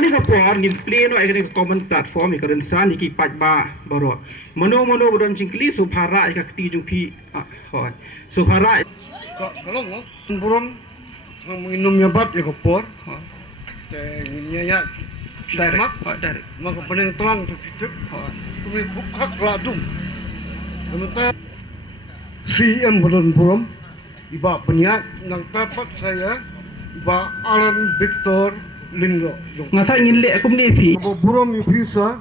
ni kapor ngin play no ai common platform i karen san ki pat ba baro mano bodon jingkli subhara ka kti jung pi hoi subhara kalong no buron ang minum yabat ya kapor te nginya direct maka peneng terang tu fitur kami buka keladung sementara CM buron buron iba peniat nang tapat saya iba Alan Victor Lindo ngasa ngin le akum le fi buron mi visa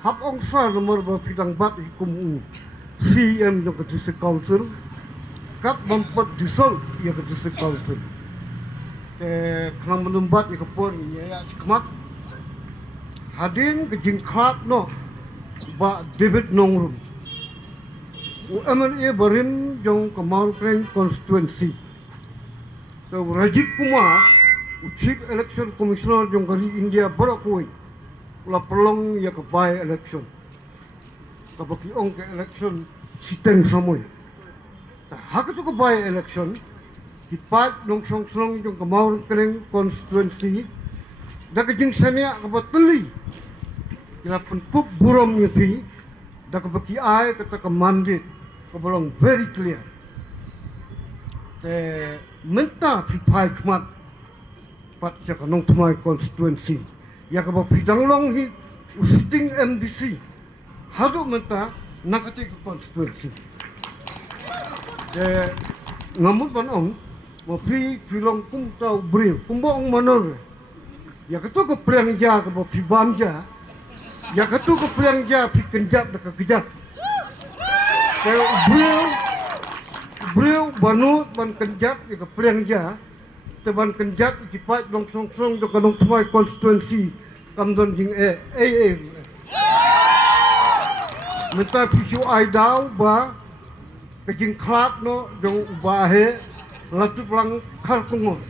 hap ong sa nomor ba pidang bat ikum CM do ke district council kat mempat disol ya ke district council te kang menumbat ya kapor ya kemat hadin ke jingkhat no ba David Nongrum UMLA barin jong Kamal Kreng constituency so Rajit Kumar Chief Election Commissioner jong kari India barakoi ula pelong ya ke by election kabaki ong ke election siteng samoy ta hak tu ke by election kipat nong song jong Kamal Kreng constituency dak jing sania ke bateli kila penpup burom nyepi dak baki ai kata ke mandate ke belong very clear te menta pipai kmat pat jak nong tumai constituency ya ke bidang long hi sitting MDC hadu menta nakati ke constituency te ngamut ban ong mo pi pilong kum tau bril kumbo ong manor ya ketu ke priang ja ke bo pibam ja ya ketu ke priang ja pi kenjat de ke kejat kalau beliau banut ban kenjat ya ke priang ja te ban kenjat kipat dong song do kanong tumai constituency kamdon jing minta pisu ai dau ba ke jing klat no dong ubahe latu lang kaltungo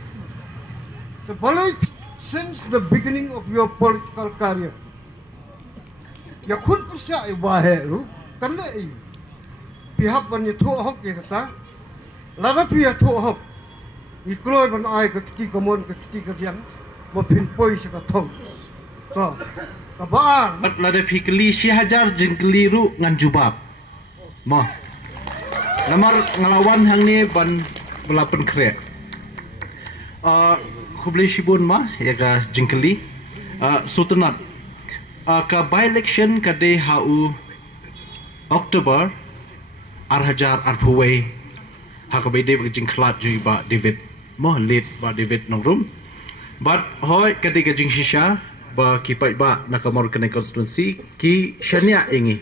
te balai since the beginning of your political career ya kun persia ibahe ru karena pihak ban itu hok ya kata lada pihak tu hok ikloi ban ai ke kiti komon ke kiti kedian mo pinpoi sa katong to kabaan At lada pikli si hajar jingkli ru ngan jubab mo lamar ngelawan hang ni ban belapen krek kubli shibun ma ya ga jingkli sutenat ka by election ka de hau Oktober arhajar arhuway hakabai de jingklat jui ba David mo lead ba David Nongrum but hoy kadi ka jing shisha ba kipai ba nakamor kene constituency ki shania ingi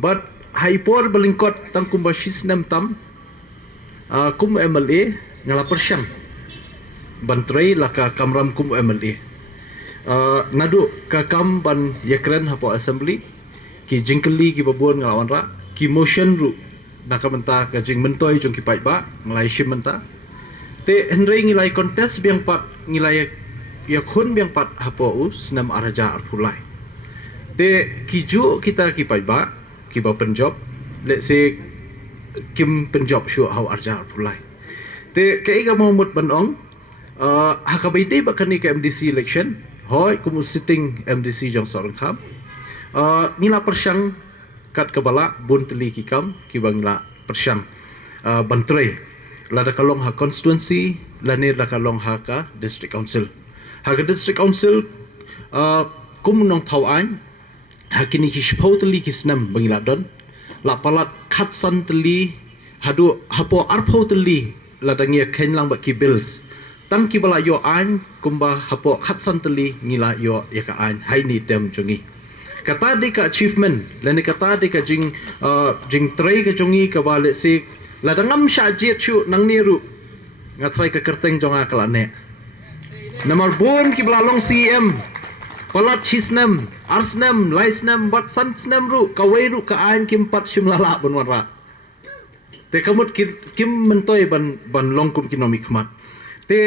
but haipor balingkot tangkum ba shisnam tam kum MLA ngala persyam bantrai laka kamram kum MLA nadu ka kam ban yakren hapo assembly ki jingkeli ki babon ngalawan ra ki motion ru nakamenta ka jing mentoi jong ki pai ba ngalai shim menta te henry ngilai contest biang pat ngilai ya khun biang pat hapo us nam araja arpulai te ki ju kita ki pai ba ki ba penjob let's say kim penjob shu hau arja arpulai te kai ga Muhammad banong hakabai de ba kani ka MDC election hoy kumu sitting MDC jong sorang kham nila persyang kat kebala bun teli kikam kibang la persyang bantrai lada kalong ha constituency lanir la kalong ha ka district council ha ka district council kum nong thau an hakini ki spau teli kisnam bangila don la palat khat san teli hadu hapo arpau teli lada ngia khenlang ba ki bills tang ki bala yo an kumba hapo khat san teli ngila yo ya ka an hai ni tem jongi kata de ka achievement lene kata de ka jing trai ka jongi ka bale si la dangam sha jet chu nang ni ru ngatrai ka kerteng jonga kala ne nomor bon ki blalong CM palat chisnam arsnam laisnam bat sansnam ru ka wei ru ka ain kim pat shim lala bon wara te kamut kim mentoi ban long kum kinomi khmat te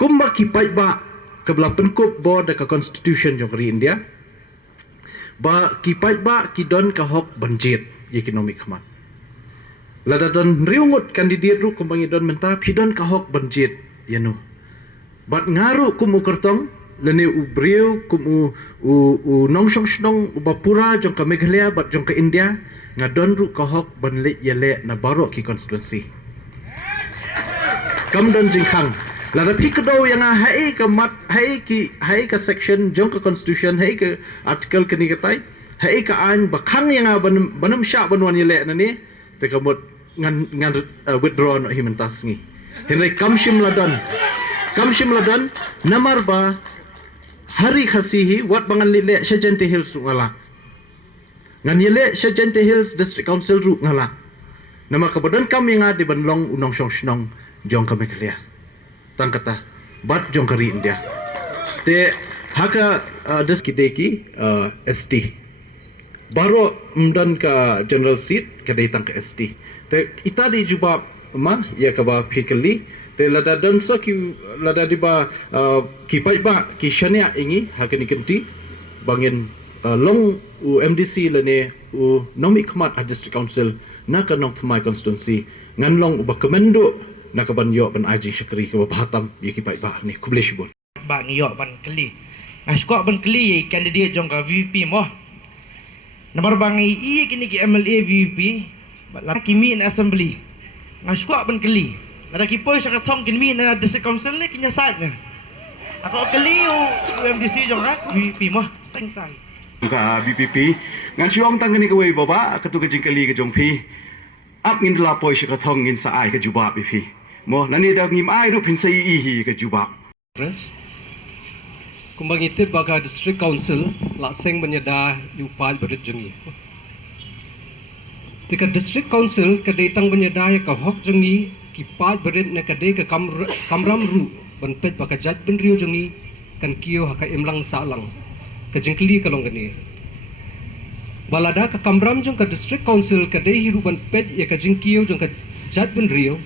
kumba ki pai ba ka bla penkup bo da ka constitution jong ri India ba kipai ba kidon ka hok banjit ekonomi khmat lada don riungut kandidat ru kumbangi don menta pidon ka hok banjit yanu bat ngaru kumu kertong lani u brio kum u nong shong shnong u bapura jong ka Meghalaya bat jong ka India ngadon ru ka hok ban le yele na baro ki constituency kam don jing khang la da pikdo yang hai ka mat hai ka section jong ka constitution hai ka article kani katai hai ka an bakhang yang banam sha banwan yele na ni te kamot ngan withdraw no himentas ngi henry kamshim ladan namar ba hari khasihi wat bangan lile Shajente Hills ngala ngan yele Shajente Hills District Council ru ngala nama kabadan kami nga di banlong unong song shnong jong ka Meghalaya tang kata bat jong kari India te haka des kideki ST baro mdan ka general seat kadai tang ka ST te ita di juba ma ya ka ba phikali te lada dansa ki lada di ba ki pai ba ki shania ingi hakani kenti bangin long u MDC lane u nomi khmat a district council na ka nong thmai constituency ngan long u ba komendo na ka ban yo ban aji shakri ka ba hatam ye ki pai ba ni kublish bon ba ngiyo ban keli asko ban keli candidate jong ka VP mo nomor bangi i kini ki MLA VP la kimi in assembly ngasko ban keli ada kipoy sa katong kinmi na district council ni kinya saatnya. Ako kali UMDC jong ha VP mo tang sai. Ka BPP ngan siong tang ni kawai baba katu ka jingkali ka jong pi up in la poy sa katong in sa ai ka juba BPP mo nani da ngim ai ru pin sai i hi ka juba. Press kumbang ite baga district council la seng banyada upal berit jengi. Tika district council kadetang banyada ya ka hok jengi ki pat berit na kadai ka kamram ru ban pet baka jat ben rio jongi kan kio haka imlang salang ka jingkli kalong gani balada ka kamram jong ka district council kadai hiru ban pet ya ka jingkio jong ka jat ben rio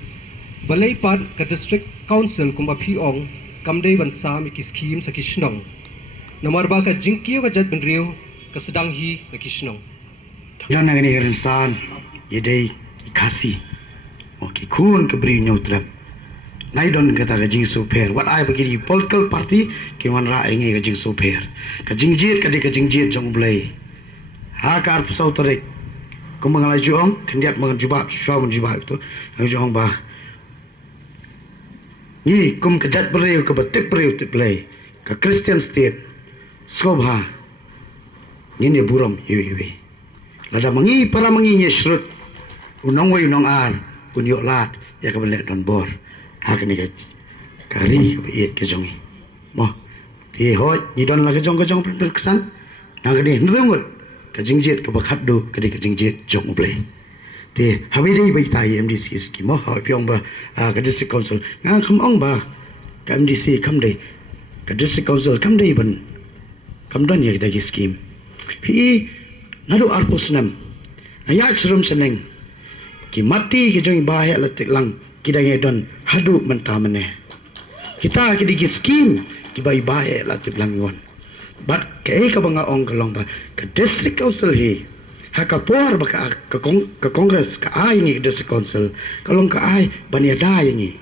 balai pat ka district council kumba phiong kamdai ban sam ki scheme sa kishnong nomor ba ka jingkio ka jat ben rio ka sedang hi ka kishnong Yan ang ni rinsan yedai ikasi Oke, kun keberi nyutrap. Naidon kata kajing super. What I bagi political party kiman ra ingi kajing super. Kajing jit jong blay. Ha kar pusau tarik. Kumangalai juong kendiat mangan jubab, syua man jubab itu. Juong ba. Ni kum kejat beriu ke betik beriu tip blay. Ke Christian state. Skobha. Ini buram iwi. Lada mangi para mangi nyesrut. Unong wai unong ar. Punyok lat ya ka belek don bor ha ka ni ka kari ka iet ka jongi mo ti hoj ni don la ka jong perkesan na ka ni nrungut ka jingjet ka bakhat do ka di ka jingjet jong blai ti habi dei bai tai MDC ski mo ha pyong ba ka district council ngang kham ong ba ka MDC kham dei ka district council kham dei ban kham don ya ka scheme pi nadu arposnam ayak serum seneng ki mati ki jong bahaya letik lang kita ngedon hadu mentah meneh kita ki digi scheme ki bai bahaya letik lang yon bat ke ka banga ong kalong ba ka district council hi ha ka por ba ka kongres ka ai ni district council kalong ka ai bania da ni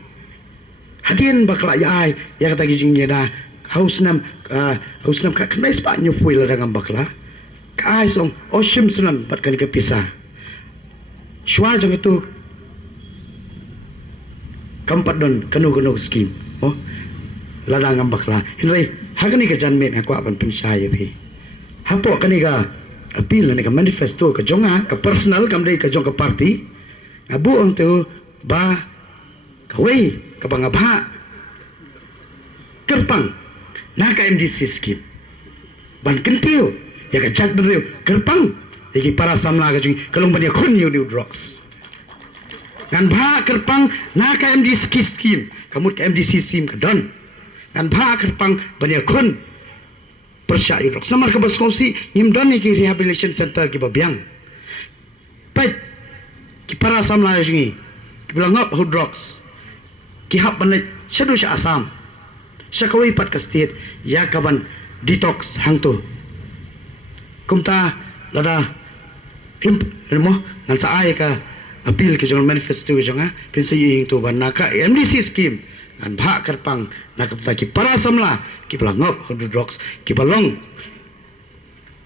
hadin ba kala ai ya kata gi jing da house nam ka knai spa nyu pui la dangam bakla ka ai song oshim sunam bat kan ka pisah Shua jang itu kampat don kanu scheme oh ladang ngambak la hinrai hagani ka janmet aku akan pensaya pi hapo kani ka appeal ni ka manifesto ka jonga ka personal kam dei ka jong ka party abu ang tu ba kawai ka bangabha kerpang na ka MDC scheme ban kentiu ya ka jak bereu kerpang Iki para samla ka jungi kalong bania kon new drugs. Kan bha kerpang na ka MDC scheme kamut ka MDC scheme ka don. Kan bha kerpang bania kon persya drugs. Samar ka baskosi ngim don iki rehabilitation center ki babiang. Pait ki para samla ka jungi ki bilangap hu drugs. Ki hap ban syadu sya asam. Syakawi pat ka state ya kaban detox hangtu. Kumta lada mo ngan sa ay ka appeal ke jong manifesto ke jong ha pinsa ying to ban naka MDC scheme ngan bha kerpang nak ki para samla ki pelangop hundrox ki balong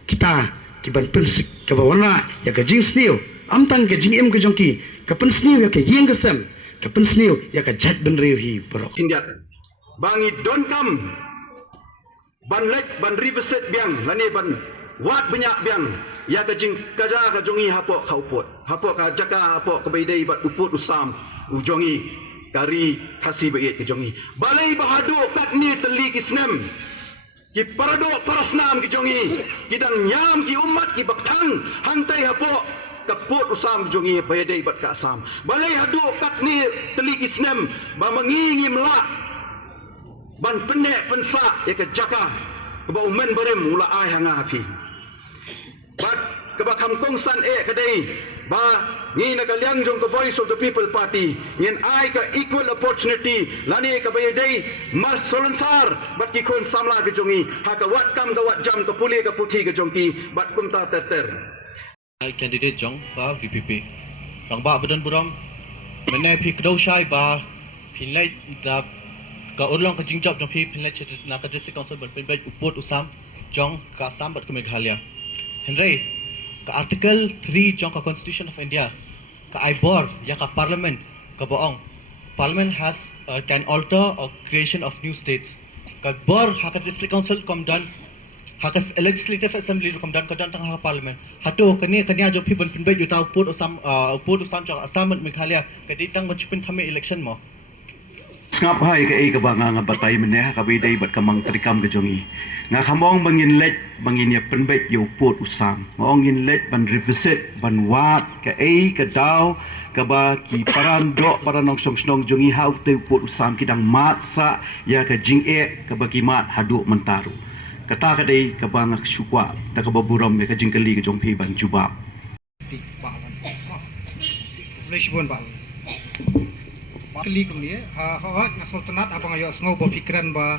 kita ki ban pensik ka bawana ya ka jing sniu amtang ka jing em ka jongki ka pen sniu ya ka yeng ka sem ka pen sniu ya ka jat ben riu hi borok India bangi don kam ban lek ban riverset biang lani ban wat banyak biang ya ka jing kaja ka jongi hapok khaupot hapok ka jaka hapok ka beidei bat uput usam ujongi dari kasih bait ke jongi balai bahadu kat ni teli kisnem ki parado parasnam ki jongi kidang nyam ki umat ki baktang hantai hapok kaput usam jongi beidei bat ka asam balai hadu kat ni teli kisnem ba mangingi melak ban penek pensak ya ke jaka keba umen barem mula ai hanga api bat keba kampung san kadai ba ni na kaliang jong ke voice of the people party ngin ai ka equal opportunity lani ka bayadai mas solansar bat ki kon samla ke jongi ha ka wat kam ka wat jam ka puli ka puthi ke jongki bat kumta ter candidate jong ba VPP rang ba badan buram mene phi kdo shai ba philai da ka urlong ka jingjap jong phi philai chet na ka district council ban pen upot usam jong ka sam bat ka Meghalaya Henry ka article 3 jong ka constitution of India ka ibor ya ka parliament ka boong parliament has can alter or creation of new states ka bor ha ka district council kom dan ha ka legislative assembly kom dan ka dan tang ha parliament hato kania jo phi ban pin bai yuta upot usam jong asam Meghalaya ka ditang ban chupin thame election mo ngap hai ka ka ba nga batay mene ka bidai bat kamang trikam ka jongi nga khamong bangin let bangin ya penbet yo pot usam ngong in let ban revisit ban wat ka ka daw ka ba ki paran do para nong song snong jongi hau te pot usam kidang mat sa ya ka jing ka ba ki mat hadu mentaru kata ka dei ka ba ngak syukwa da ka ba buram ya ka jing kali ka jong phi ban jubab Lisbon ba kali kumni ha sultanat abang ayo sngo bo fikran ba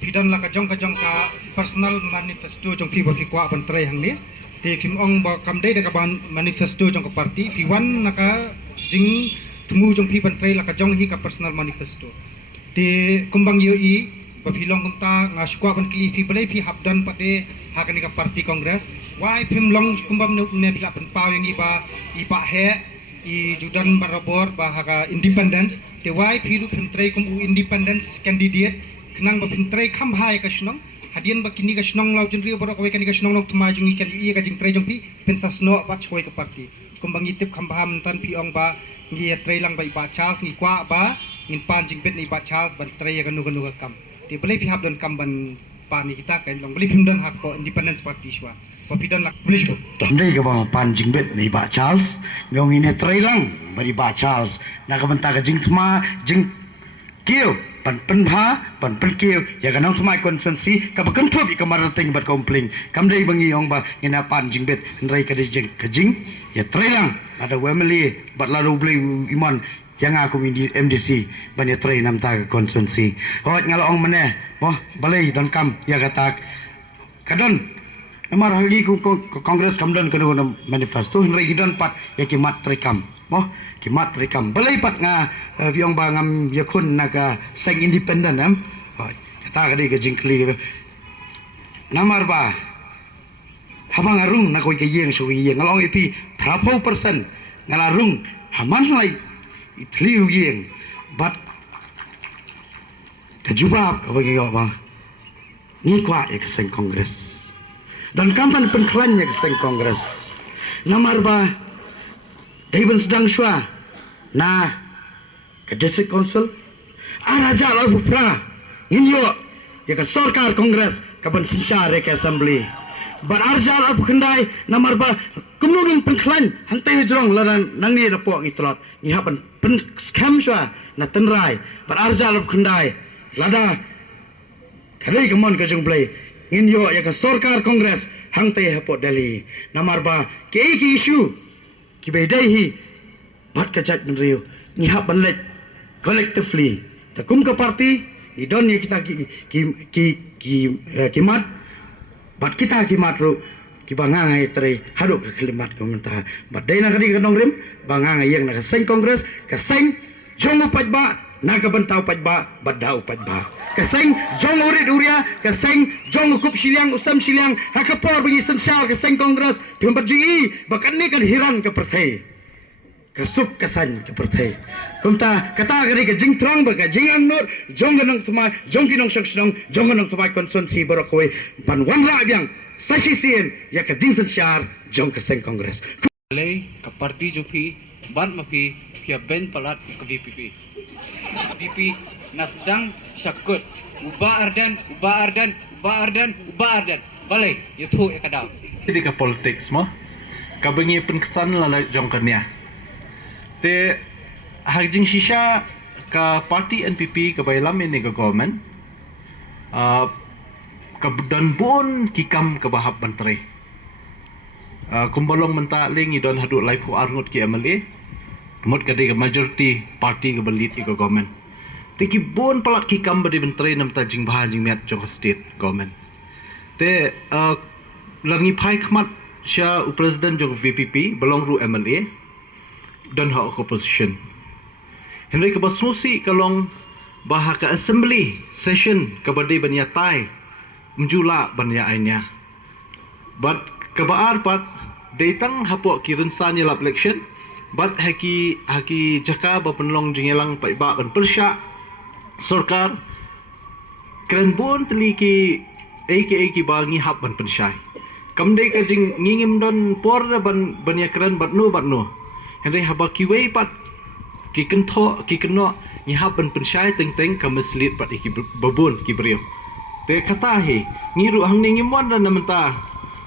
pidan la ka jong ka personal manifesto jong pi bo fikwa ban trai hang ni te film ong ba kam dei ka ban manifesto jong ka parti pi wan naka jing temu jong pi ban trai la ka jong hi ka personal manifesto te kumbang yo I ba filong kumta nga skwa ban kli pi balai pi habdan pa de ha ka ni ka parti kongres wai film long kumbam ne pila ban paw yang iba he I judan barabor bahaka independence te wai phiru phintrai kum independence candidate knang ba phintrai kham hai ka snong hadian ba kini ka snong lau jendri borok wai kani ka snong nok thma jungi kan I ka jing trai jong pi pensas no ba choi ka parti kum bangi tip kham baham tan pi ong ba ngi trai lang ba I ba chas ngi kwa ba ngin pan jing bet ni ba chas ban trai ka nu ka kam te belai pi hab don kam ban pani kita kan long belai phimdan hak ko independence party shwa Papidan lak polis ko. Tandai ka ba panjing bet ni ba Charles ngong ine tray lang bari ba Charles nakabanta ka jing thma jing kio pan penbha pan penkio ya kanang thma constituency ka bakan thop ka marating bat kompling kamdai bangi ong ba ina panjing bet ndrai ka jing ya tray lang ada wemeli bat lalu beli iman yang aku MDC bani tray nam ta constituency hot ngalong meneh moh balai don kam ya katak kadon Emar lagi kongres kamdan kena manifesto henry gidan pat ya kimat rekam moh kimat rekam balai pat nga viong bangam yakun naga seng independent kata kadi ke jingkli namar ba habang arung na koi ke yeng so yeng ngalong ipi 30% ngalarung haman lai itliu yeng bat kejubab ka bagi ba ni kwa ek seng kongres dan kapan penklannya ke seng kongres namar ba daiban sedang shwa na ke district council araja la bupra inyo ya ke sarkar kongres kapan sinsare ke assembly bar arja la bukandai namar ba kumungin penklan hantai jrong laran nangni rapo ngitlot ni hapan pen scam shwa na tenrai bar arja la bukandai lada kadai kemon ke jong play inyo ya ka sarkar kongres hangtai hapot Delhi namar ba ke issue ki bedai hi bat ka jat menriu ni hap banlet collectively takum ka parti idon ni kita kimat bat kita kimat ru ki bangangai tre haduk ke kelimat komentar bat dai na kadi kanong rim bangangai yang na ka seng kongres ka seng jong upat ba nagabantau padba badau padba kaseng jong urit uria kaseng jong ukup siliang usam siliang hakapor bunyi sensyal kaseng kongres pemberji bakan ni kan hiran ke perthai kasup kasan ke perthai kumta kata gari ke jing trang ba ka jing anur jong ganong tuma jong kinong syang jong ganong tuma konsumsi borokoi ban wan ra biang sashi sien ya ka jing sensyal jong kaseng kongres Lay ka parti jupi ban mapi pia ben palat ke VPP. VP nasdang syakut uba ardan. Balai itu kadang. Jadi ka politics mo. Ka bengi penkesan la jong kania. Te hagjing shisha ka parti NPP ka bailam ini ka government. Ka dan bon kikam ka bahap menteri. Kumbalong mentaling idon hadut lai pu arngut ki MLA. Mut ka de majority party ka belit ka government. Te ki bon palat kikam bade menteri nam ta jing baha jing miat jong state government. Te langi pai khmat sya president jong VPP belong ru MLA dan hak opposition. Henry ka basusi kalong baha ka assembly session ka bade banyatai menjula banya ainya. But kabaar pat datang hapok kirensan yelap election but haki jaka ba penlong jingelang pai ba ban persya sarkar kren bon teli ki aka bangi hap ban pensyai kamdai ka jing ngingim don por ban banya kren bat no henry haba ki wei pat ki keno ni hap ban pensyai teng ka meslit pat iki babun ki brio te kata he ngiru hang ningim wan dan namenta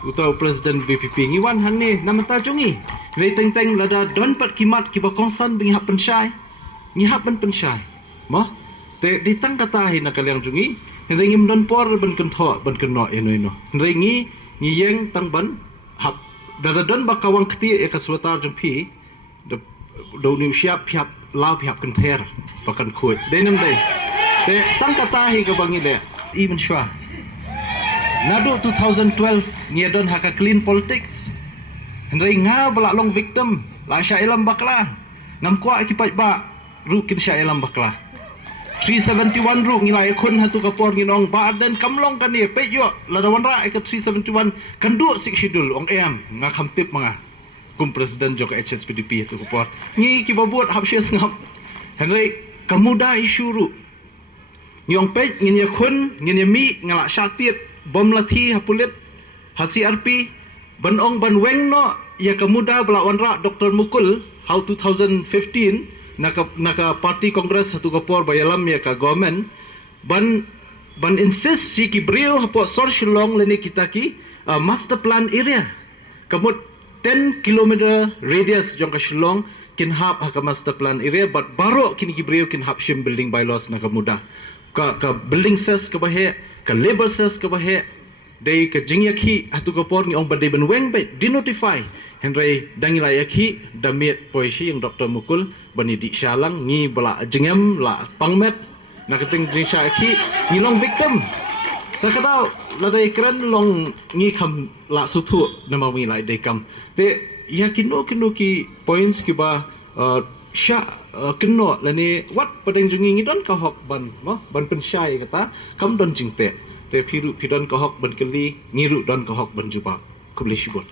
utau Presiden VPP ngiwan hang ni namenta jongi rei teng lada don pat kimat ki ba kongsan bingi hap pensyai ngi hap ban pensyai mo te ditang kata hi nakaliang jongi henry ngim don por ban kentho ban keno eno henry ngi yeng tang ban hap dada don ba kawang kti e kaswatar jompi do ni siap piap lau piap kenther bakan kuat denam dei te tang kata hi ka bangi le even shwa Nado 2012 ni don haka clean politics. Henry nga bala long victim la sya ilam bakla. Ngam kwa kipat ba ru kin sya ilam bakla. 371 ru ngilai kun hatu kapor nginong ba dan kamlong kan ni pe yo la dawan ra ka 371 kan du sik schedule ong em nga khamtip mga kum president jo ka HSPDP hatu kapor. Ni ki babut hap sya ngam. Henry kamuda isu ru. Nyong pe ngin ya kun ngin ya mi ngala syatit bom lathi hapulit hasi RP banong ban weng no ya kemuda belawan ra Dr. Mukul how 2015 naka parti kongres satu kapor bayalam ya ka government ban insist si kibrio hapo sor shillong leni kita ki master plan area kamut 10 km radius jong ka shillong kin hap ka master plan area but baro kini kibrio kin hap shim building bylaws naka muda ka building ses ka bahe ka labor ses ka bahe dei ka jingyakhi atu ka por ni ong badai ben weng be dinotify henry dangila yakhi damit poisi yang Dr. Mukul bani di syalang ngi bala jengem la pangmet na kating jing syakhi ni long victim ta kadau la dai kran long ngi kham la suthu na mawi lai dei kam te yakino ki points ki ba sya keno lani wat padang jungi ngidon ka hok ban ban pensyai kata kam don jingte te pidon ka hok ban keli ngiru don ka hok ban juba kublishibot